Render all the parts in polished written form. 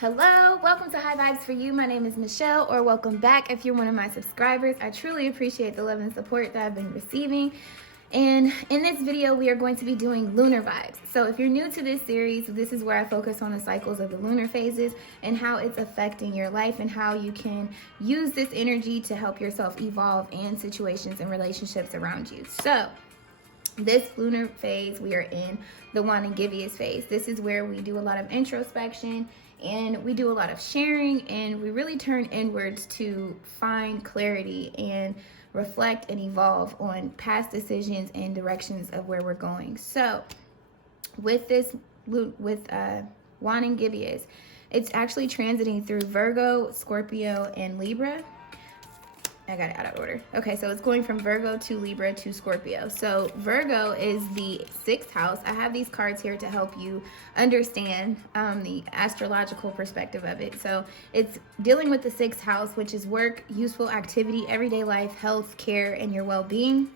Hello, welcome to High Vibes for You. My name is Michelle, or welcome back if you're one of my subscribers. I truly appreciate the love and support that I've been receiving. And in this video, we are going to be doing lunar vibes. So if you're new to this series, this is where I focus on the cycles of the lunar phases and how it's affecting your life and how you can use this energy to help yourself evolve in situations and relationships around you. So this lunar phase, we are in the Waning Gibbous phase. This is where we do a lot of introspection and we do a lot of sharing, and we really turn inwards to find clarity and reflect and evolve on past decisions and directions of where we're going. So with Waning Gibbous, it's actually transiting through Virgo, Scorpio, and Libra. I got it out of order. Okay, so it's going from Virgo to Libra to Scorpio. So Virgo is the 6th house. I have these cards here to help you understand the astrological perspective of it. So it's dealing with the 6th house, which is work, useful activity, everyday life, health, care, and your well-being.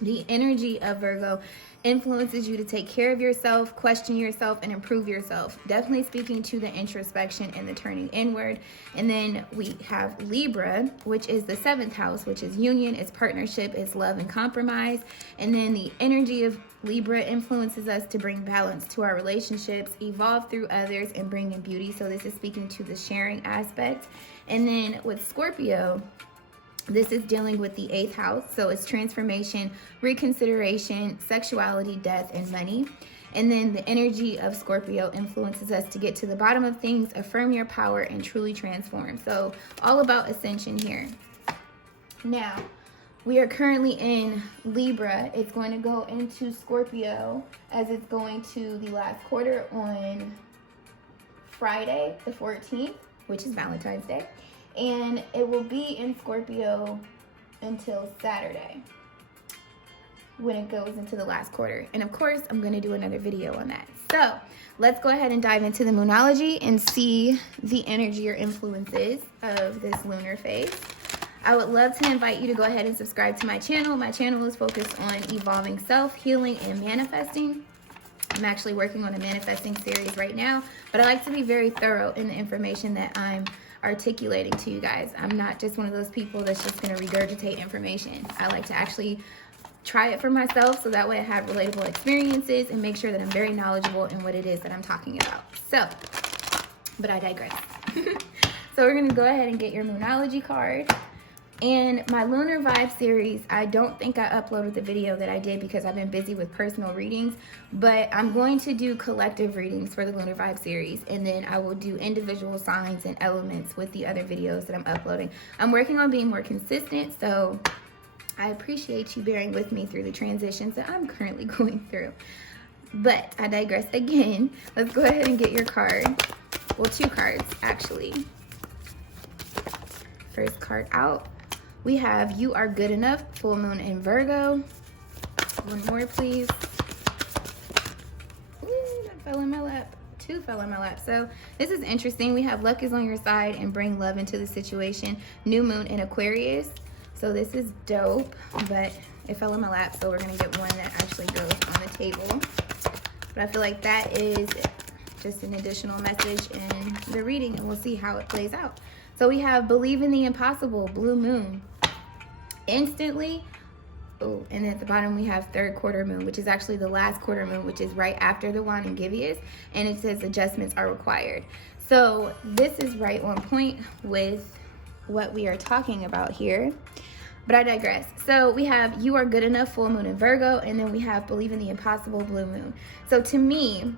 The energy of Virgo influences you to take care of yourself, question yourself, and improve yourself. Definitely speaking to the introspection and the turning inward. And then we have Libra, which is the 7th house, which is union, it's partnership, it's love and compromise. And then the energy of Libra influences us to bring balance to our relationships, evolve through others, and bring in beauty. So this is speaking to the sharing aspect. And then with Scorpio, this is dealing with the 8th house, so it's transformation, reconsideration, sexuality, death, and money. And then the energy of Scorpio influences us to get to the bottom of things, affirm your power, and truly transform. So all about ascension here. Now, we are currently in Libra. It's going to go into Scorpio as it's going to the last quarter on Friday, the 14th, which is Valentine's Day. And it will be in Scorpio until Saturday when it goes into the last quarter. And of course, I'm going to do another video on that. So let's go ahead and dive into the moonology and see the energy or influences of this lunar phase. I would love to invite you to go ahead and subscribe to my channel. My channel is focused on evolving self, healing, and manifesting. I'm actually working on a manifesting series right now, but I like to be very thorough in the information that I'm articulating to you guys. I'm not just one of those people that's just going to regurgitate information. I like to actually try it for myself so that way I have relatable experiences and make sure that I'm very knowledgeable in what it is that I'm talking about. So, but I digress. So we're going to go ahead and get your moonology card. And my Lunar Vibe series, I don't think I uploaded the video that I did because I've been busy with personal readings, but I'm going to do collective readings for the Lunar Vibe series, and then I will do individual signs and elements with the other videos that I'm uploading. I'm working on being more consistent, so I appreciate you bearing with me through the transitions that I'm currently going through. But I digress again. Let's go ahead and get your card. Well, 2 cards, actually. First card out. We have You Are Good Enough, full moon in Virgo. One more, please. Ooh, that fell in my lap. 2 fell in my lap. So this is interesting. We have luck is on your side and bring love into the situation. New moon in Aquarius. So this is dope, but it fell in my lap. So we're going to get one that actually goes on the table. But I feel like that is just an additional message in the reading, and we'll see how it plays out. So we have Believe in the Impossible, blue moon. Instantly, oh, and at the bottom we have 3rd quarter moon, which is actually the last quarter moon, which is right after the Waning Gibbous, and it says adjustments are required. So this is right on point with what we are talking about here, but I digress. So we have You Are Good Enough, full moon in Virgo, and then we have Believe in the Impossible, blue moon. So to me,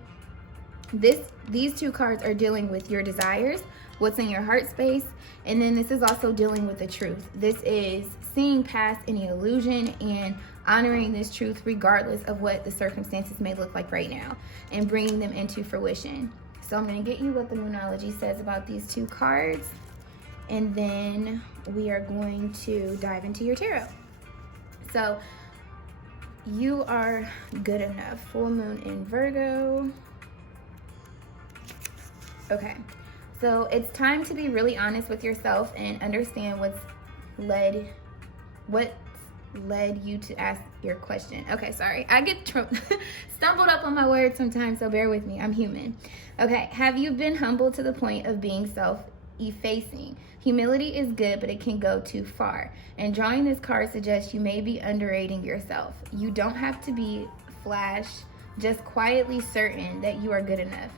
these 2 cards are dealing with your desires, what's in your heart space, and then this is also dealing with the truth. This is seeing past any illusion and honoring this truth regardless of what the circumstances may look like right now and bringing them into fruition. So I'm going to get you what the moonology says about these 2 cards, and then we are going to dive into your tarot. So You Are Good Enough, full moon in Virgo. Okay. So it's time to be really honest with yourself and understand what's led led you to ask your question. Okay, sorry. I get stumbled up on my words sometimes, so bear with me. I'm human. Okay, have you been humble to the point of being self-effacing? Humility is good, but it can go too far. And drawing this card suggests you may be underrating yourself. You don't have to be flash, just quietly certain that you are good enough.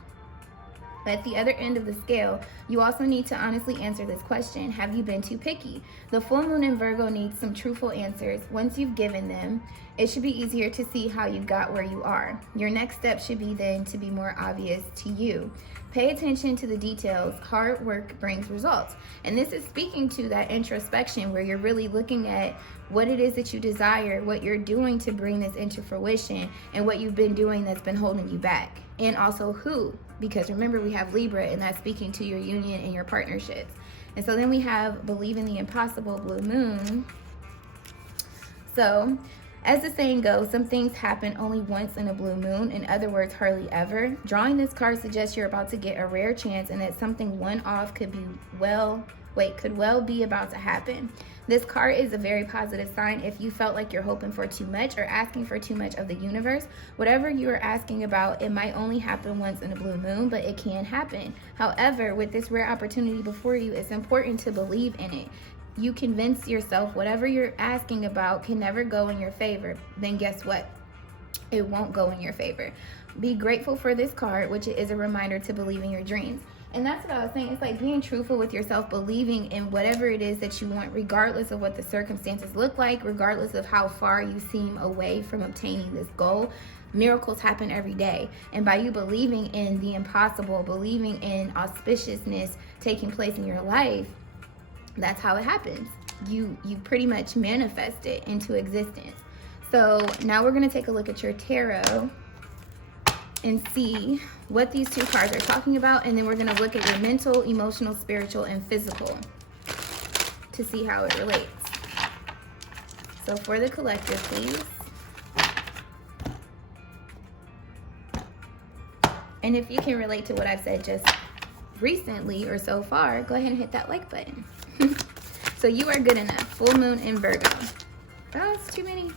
At the other end of the scale, you also need to honestly answer this question. Have you been too picky? The full moon in Virgo needs some truthful answers. Once you've given them, it should be easier to see how you got where you are. Your next step should be then to be more obvious to you. Pay attention to the details. Hard work brings results. And this is speaking to that introspection where you're really looking at what it is that you desire, what you're doing to bring this into fruition, and what you've been doing that's been holding you back. And also who, because remember we have Libra, and that's speaking to your union and your partnerships. And so then we have believe in the impossible, blue moon. So as the saying goes, some things happen only once in a blue moon. In other words, hardly ever. Drawing this card suggests you're about to get a rare chance and that something one-off could well be about to happen. This card is a very positive sign. If you felt like you're hoping for too much or asking for too much of the universe, whatever you are asking about, it might only happen once in a blue moon, but it can happen. However, with this rare opportunity before you, it's important to believe in it. You convince yourself whatever you're asking about can never go in your favor, then guess what? It won't go in your favor. Be grateful for this card, which is a reminder to believe in your dreams. And that's what I was saying. It's like being truthful with yourself, believing in whatever it is that you want, regardless of what the circumstances look like, regardless of how far you seem away from obtaining this goal. Miracles happen every day. And by you believing in the impossible, believing in auspiciousness taking place in your life, that's how it happens. You pretty much manifest it into existence. So now we're going to take a look at your tarot and see what these two cards are talking about, and then we're going to look at your mental, emotional, spiritual, and physical to see how it relates. So for the collective, please. And if you can relate to what I've said just recently or so far, go ahead and hit that like button. So you are good enough. Full moon in Virgo. Oh, it's too many.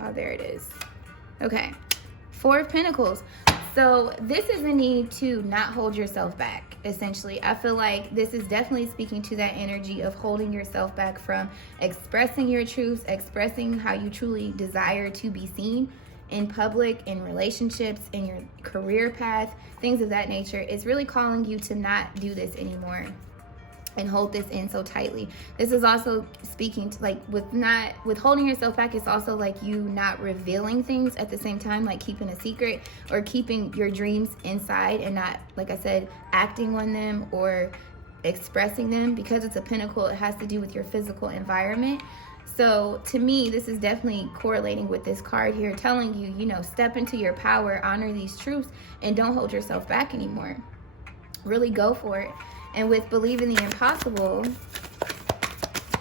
Oh, there it is. Okay. Four of Pentacles. So this is a need to not hold yourself back, essentially. I feel like this is definitely speaking to that energy of holding yourself back from expressing your truths, expressing how you truly desire to be seen in public, in relationships, in your career path, things of that nature. It's really calling you to not do this anymore and hold this in so tightly. This is also speaking to, like, with holding yourself back, it's also like you not revealing things at the same time, like keeping a secret or keeping your dreams inside and not, like I said, acting on them or expressing them. Because it's a pentacle, it has to do with your physical environment. So to me, this is definitely correlating with this card here, telling you, you know, step into your power, honor these truths, and don't hold yourself back anymore. Really go for it. And with believe in the impossible,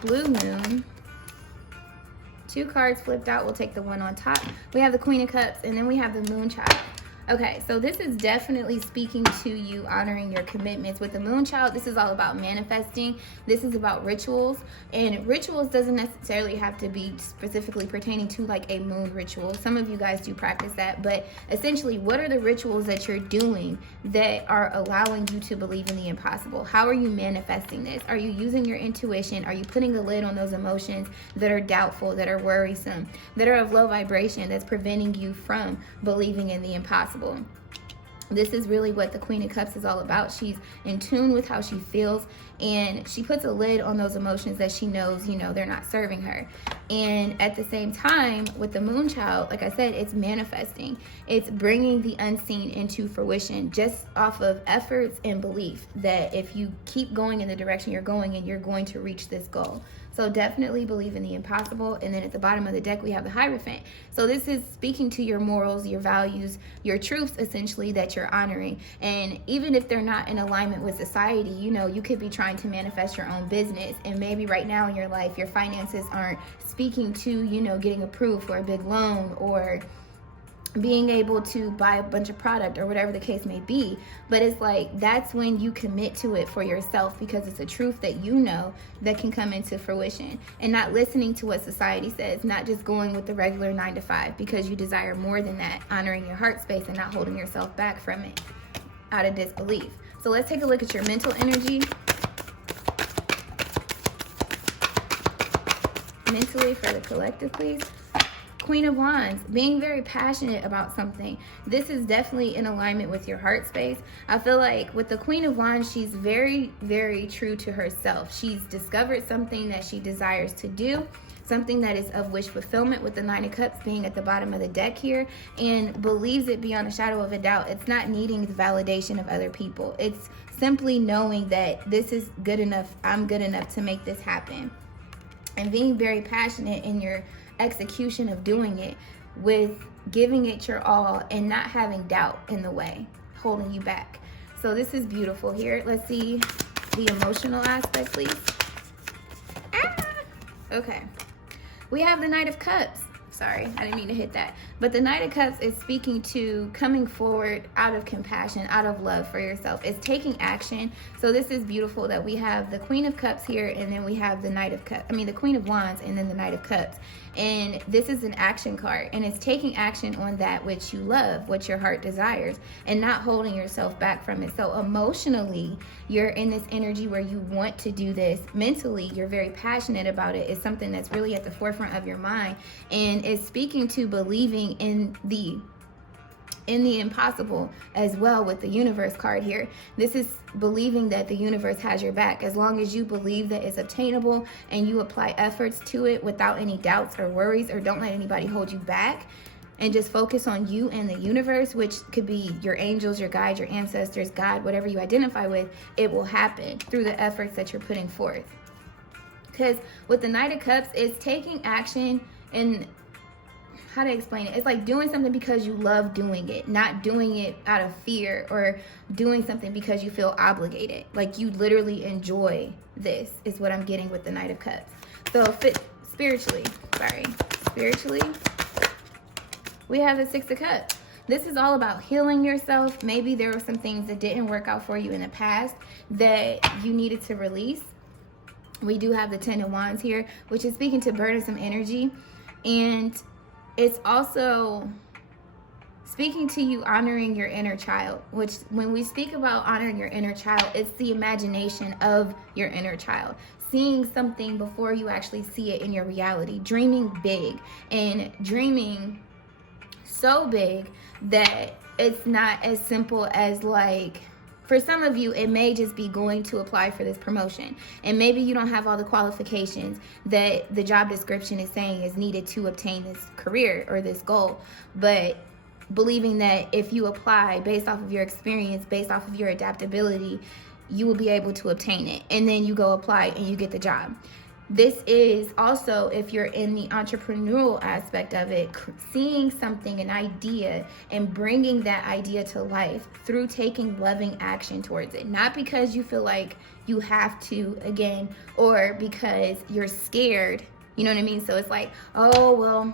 blue moon, two cards flipped out. We'll take the one on top. We have the Queen of Cups, and then we have the Moon Child. Okay, so this is definitely speaking to you honoring your commitments. With the Moon Child, this is all about manifesting. This is about rituals. And rituals doesn't necessarily have to be specifically pertaining to like a moon ritual. Some of you guys do practice that. But essentially, what are the rituals that you're doing that are allowing you to believe in the impossible? How are you manifesting this? Are you using your intuition? Are you putting a lid on those emotions that are doubtful, that are worrisome, that are of low vibration, that's preventing you from believing in the impossible? This is really what the Queen of Cups is all about. She's in tune with how she feels, and she puts a lid on those emotions that she knows, you know, they're not serving her. And at the same time, with the Moon Child, like I said, it's manifesting. It's bringing the unseen into fruition just off of efforts and belief that if you keep going in the direction you're going in, you're going to reach this goal. So definitely believe in the impossible. And then at the bottom of the deck, we have the Hierophant. So this is speaking to your morals, your values, your truths, essentially, that you're honoring. And even if they're not in alignment with society, you know, you could be trying to manifest your own business. And maybe right now in your life, your finances aren't speaking to, you know, getting approved for a big loan or being able to buy a bunch of product or whatever the case may be. But it's like, that's when you commit to it for yourself, because it's a truth that you know that can come into fruition, and not listening to what society says, not just going with the regular 9 to 5, because you desire more than that, honoring your heart space and not holding yourself back from it out of disbelief. So let's take a look at your mental energy. Mentally for the collective, please. Queen of Wands, being very passionate about something. This is definitely in alignment with your heart space. I feel like with the Queen of Wands, she's very, very true to herself. She's discovered something that she desires to do, something that is of wish fulfillment, with the Nine of Cups being at the bottom of the deck here, and believes it beyond a shadow of a doubt. It's not needing the validation of other people. It's simply knowing that this is good enough. I'm good enough to make this happen. And being very passionate in your execution of doing it, with giving it your all and not having doubt in the way, holding you back. So this is beautiful here. Let's see the emotional aspect, please. Okay. We have the Knight of Cups. Sorry, I didn't mean to hit that. But the Knight of Cups is speaking to coming forward out of compassion, out of love for yourself. It's taking action. So this is beautiful that we have the Queen of Cups here, and then we have the Knight of Cups. The Queen of Wands, and then the Knight of Cups. And this is an action card, and it's taking action on that which you love, what your heart desires, and not holding yourself back from it. So emotionally, you're in this energy where you want to do this. Mentally, you're very passionate about it. It's something that's really at the forefront of your mind, and it's speaking to believing in the impossible as well with the universe card here. This is believing that the universe has your back. As long as you believe that it's obtainable and you apply efforts to it without any doubts or worries, or don't let anybody hold you back, and just focus on you and the universe, which could be your angels, your guides, your ancestors, God, whatever you identify with, it will happen through the efforts that you're putting forth. Because with the Knight of Cups, it's taking action, and how to explain it? It's like doing something because you love doing it, not doing it out of fear, or doing something because you feel obligated. Like you literally enjoy this, is what I'm getting with the Knight of Cups. So spiritually, we have the Six of Cups. This is all about healing yourself. Maybe there were some things that didn't work out for you in the past that you needed to release. We do have the Ten of Wands here, which is speaking to burdensome energy. And it's also speaking to you honoring your inner child, which when we speak about honoring your inner child, it's the imagination of your inner child. Seeing something before you actually see it in your reality. Dreaming big, and dreaming so big that it's not as simple as, like, for some of you, it may just be going to apply for this promotion. And maybe you don't have all the qualifications that the job description is saying is needed to obtain this career or this goal. But believing that if you apply based off of your experience, based off of your adaptability, you will be able to obtain it. And then you go apply and you get the job. This is also, if you're in the entrepreneurial aspect of it, seeing something, an idea, and bringing that idea to life through taking loving action towards it. Not because you feel like you have to, again, or because you're scared. You know what I mean? So it's like, oh, well,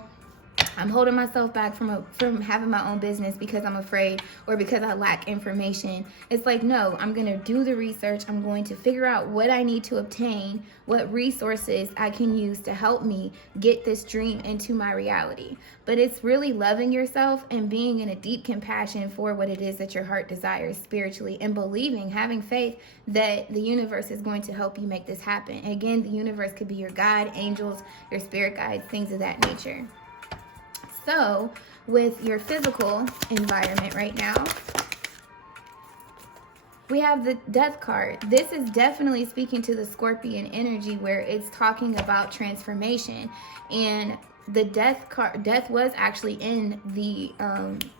I'm holding myself back from having my own business because I'm afraid, or because I lack information. It's like, no, I'm going to do the research. I'm going to figure out what I need to obtain, what resources I can use to help me get this dream into my reality. But it's really loving yourself and being in a deep compassion for what it is that your heart desires spiritually, and believing, having faith that the universe is going to help you make this happen. Again, the universe could be your guide, angels, your spirit guides, things of that nature. So, with your physical environment right now, we have the Death card. This is definitely speaking to the Scorpion energy, where it's talking about transformation. And the Death card, Death was actually in the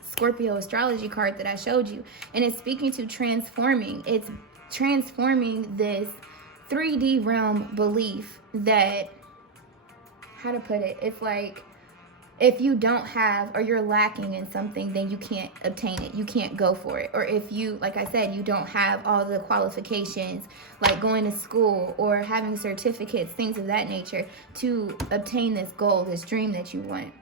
Scorpio astrology card that I showed you. And it's speaking to transforming. It's transforming this 3D realm belief that, how to put it, it's like, if you don't have, or you're lacking in something, then you can't obtain it. You can't go for it. Or if you, like I said, you don't have all the qualifications, like going to school or having certificates, things of that nature, to obtain this goal, this dream that you want.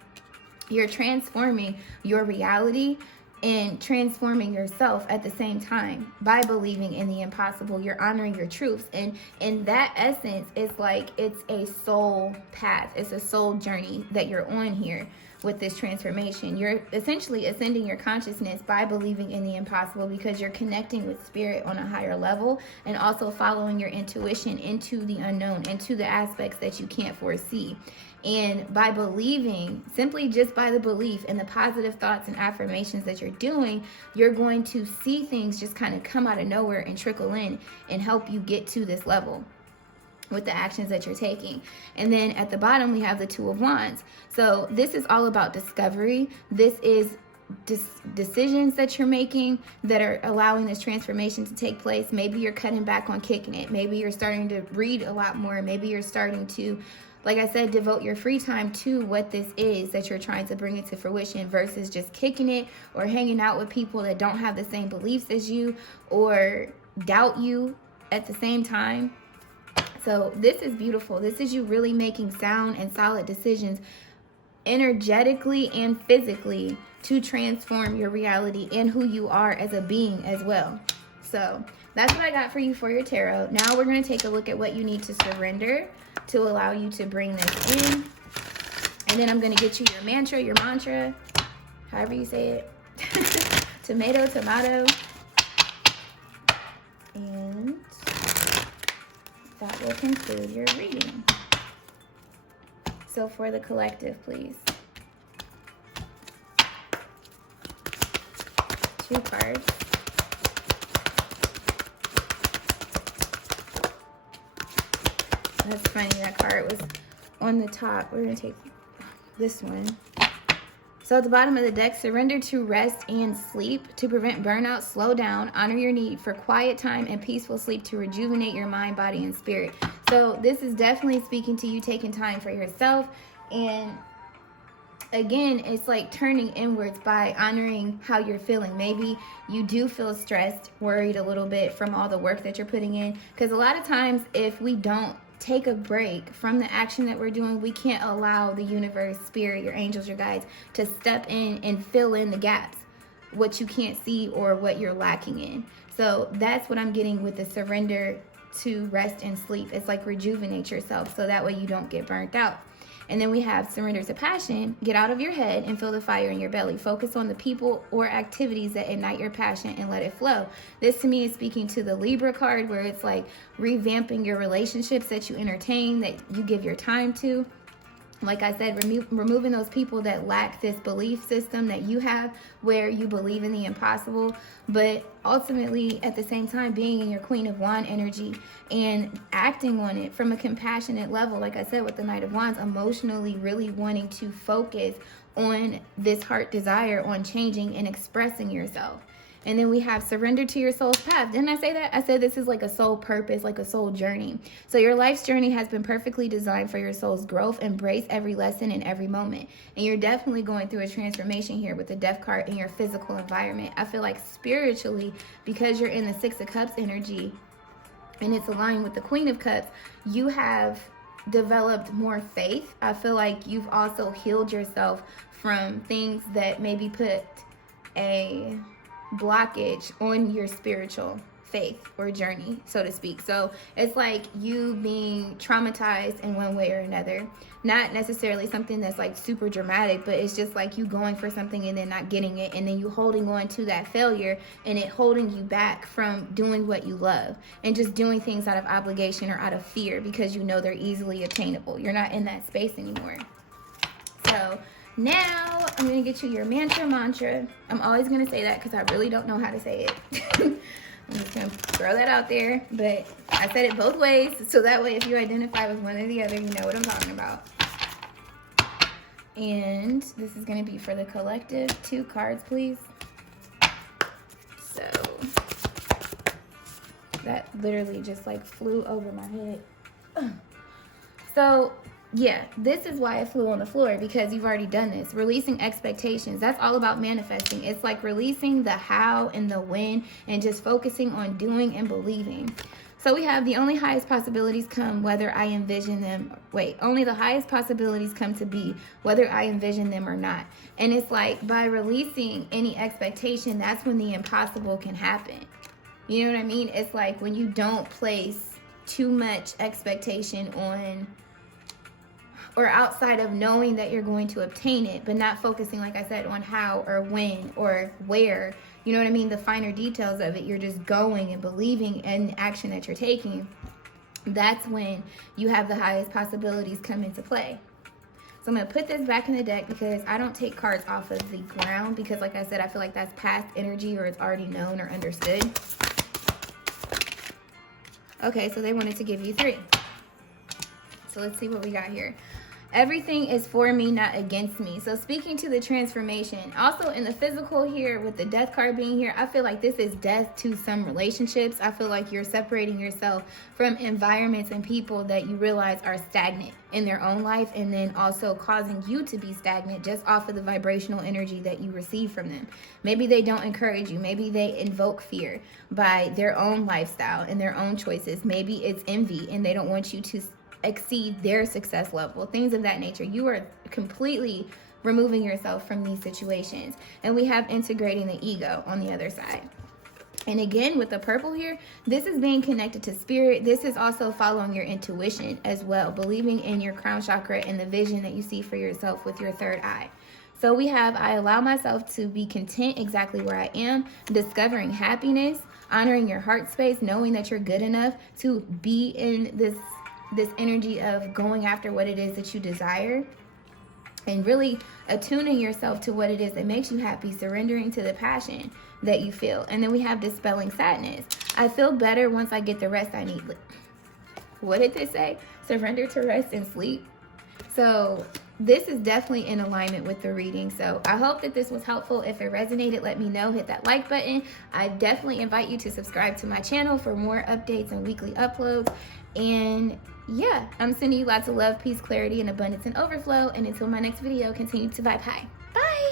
You're transforming your reality and transforming yourself at the same time by believing in the impossible. You're honoring your truths, and in that essence, it's like it's a soul path. It's a soul journey that you're on here with this transformation. You're essentially ascending your consciousness by believing in the impossible, because you're connecting with spirit on a higher level, and also following your intuition into the unknown, into the aspects that you can't foresee. And by believing, simply just by the belief and the positive thoughts and affirmations that you're doing, you're going to see things just kind of come out of nowhere and trickle in and help you get to this level with the actions that you're taking. And then at the bottom, we have the Two of Wands. So this is all about discovery. This is decisions that you're making that are allowing this transformation to take place. Maybe you're cutting back on kicking it. Maybe you're starting to read a lot more. Maybe you're starting to, like I said, devote your free time to what this is that you're trying to bring it to fruition, versus just kicking it or hanging out with people that don't have the same beliefs as you or doubt you at the same time. So this is beautiful. This is you really making sound and solid decisions energetically and physically to transform your reality and who you are as a being as well. So that's what I got for you for your tarot. Now we're going to take a look at what you need to surrender to allow you to bring this in. And then I'm going to get you your mantra, however you say it. Tomato. And that will conclude your reading. So for the collective, please. 2 cards. That's funny, that card was on the top. We're going to take this one. So at the bottom of the deck, surrender to rest and sleep to prevent burnout, slow down, honor your need for quiet time and peaceful sleep to rejuvenate your mind, body, and spirit. So this is definitely speaking to you taking time for yourself. And again, it's like turning inwards by honoring how you're feeling. Maybe you do feel stressed, worried a little bit from all the work that you're putting in. Because a lot of times if we don't take a break from the action that we're doing, we can't allow the universe, spirit, your angels, your guides to step in and fill in the gaps, what you can't see or what you're lacking in. So that's what I'm getting with the surrender to rest and sleep. It's like rejuvenate yourself so that way you don't get burnt out. And then we have surrender to passion. Get out of your head and feel the fire in your belly. Focus on the people or activities that ignite your passion and let it flow. This to me is speaking to the Libra card, where it's like revamping your relationships that you entertain, that you give your time to. Like I said, removing those people that lack this belief system that you have, where you believe in the impossible, but ultimately at the same time being in your Queen of Wands energy and acting on it from a compassionate level. Like I said, with the Knight of Wands, emotionally really wanting to focus on this heart desire on changing and expressing yourself. And then we have surrender to your soul's path. Didn't I say that? I said this is like a soul purpose, like a soul journey. So your life's journey has been perfectly designed for your soul's growth. Embrace every lesson in every moment. And you're definitely going through a transformation here with the Death card in your physical environment. I feel like spiritually, because you're in the 6 of Cups energy and it's aligned with the Queen of Cups, you have developed more faith. I feel like you've also healed yourself from things that maybe put a blockage on your spiritual faith or journey, so to speak. So it's like you being traumatized in one way or another. Not necessarily something that's like super dramatic, but it's just like you going for something and then not getting it, and then you holding on to that failure and it holding you back from doing what you love and just doing things out of obligation or out of fear because you know they're easily attainable. You're not in that space anymore. So now I'm going to get you your mantra. I'm always going to say that because I really don't know how to say it. I'm just going to throw that out there. But I said it both ways. So that way if you identify with one or the other, you know what I'm talking about. And this is going to be for the collective. 2 cards, please. So that literally just like flew over my head. So yeah, this is why it flew on the floor, because you've already done this. Releasing expectations. That's all about manifesting. It's like releasing the how and the when and just focusing on doing and believing. So we have the only highest possibilities come whether I envision them. Only the highest possibilities come to be whether I envision them or not. And it's like by releasing any expectation, that's when the impossible can happen. You know what I mean? It's like when you don't place too much expectation on or outside of knowing that you're going to obtain it, but not focusing, like I said, on how or when or where. You know what I mean? The finer details of it. You're just going and believing in the action that you're taking. That's when you have the highest possibilities come into play. So I'm going to put this back in the deck because I don't take cards off of the ground because, like I said, I feel like that's past energy or it's already known or understood. Okay, so they wanted to give you 3. So let's see what we got here. Everything is for me, not against me. So speaking to the transformation, also in the physical here with the death card being here, I feel like this is death to some relationships. I feel like you're separating yourself from environments and people that you realize are stagnant in their own life, and then also causing you to be stagnant just off of the vibrational energy that you receive from them. Maybe they don't encourage you. Maybe they invoke fear by their own lifestyle and their own choices. Maybe it's envy and they don't want you to exceed their success level, things of that nature. You are completely removing yourself from these situations. And we have integrating the ego on the other side. And again, with the purple here, this is being connected to spirit. This is also following your intuition as well, believing in your crown chakra and the vision that you see for yourself with your third eye. So we have, I allow myself to be content exactly where I am, discovering happiness, honoring your heart space, knowing that you're good enough to be in this energy of going after what it is that you desire, and really attuning yourself to what it is that makes you happy, surrendering to the passion that you feel. And then we have dispelling sadness. I feel better once I get the rest I need. What did they say? Surrender to rest and sleep. So this is definitely in alignment with the reading. So I hope that this was helpful. If it resonated, let me know. Hit that like button. I definitely invite you to subscribe to my channel for more updates and weekly uploads. And yeah, I'm sending you lots of love, peace, clarity, and abundance and overflow. And until my next video, continue to vibe high. Bye.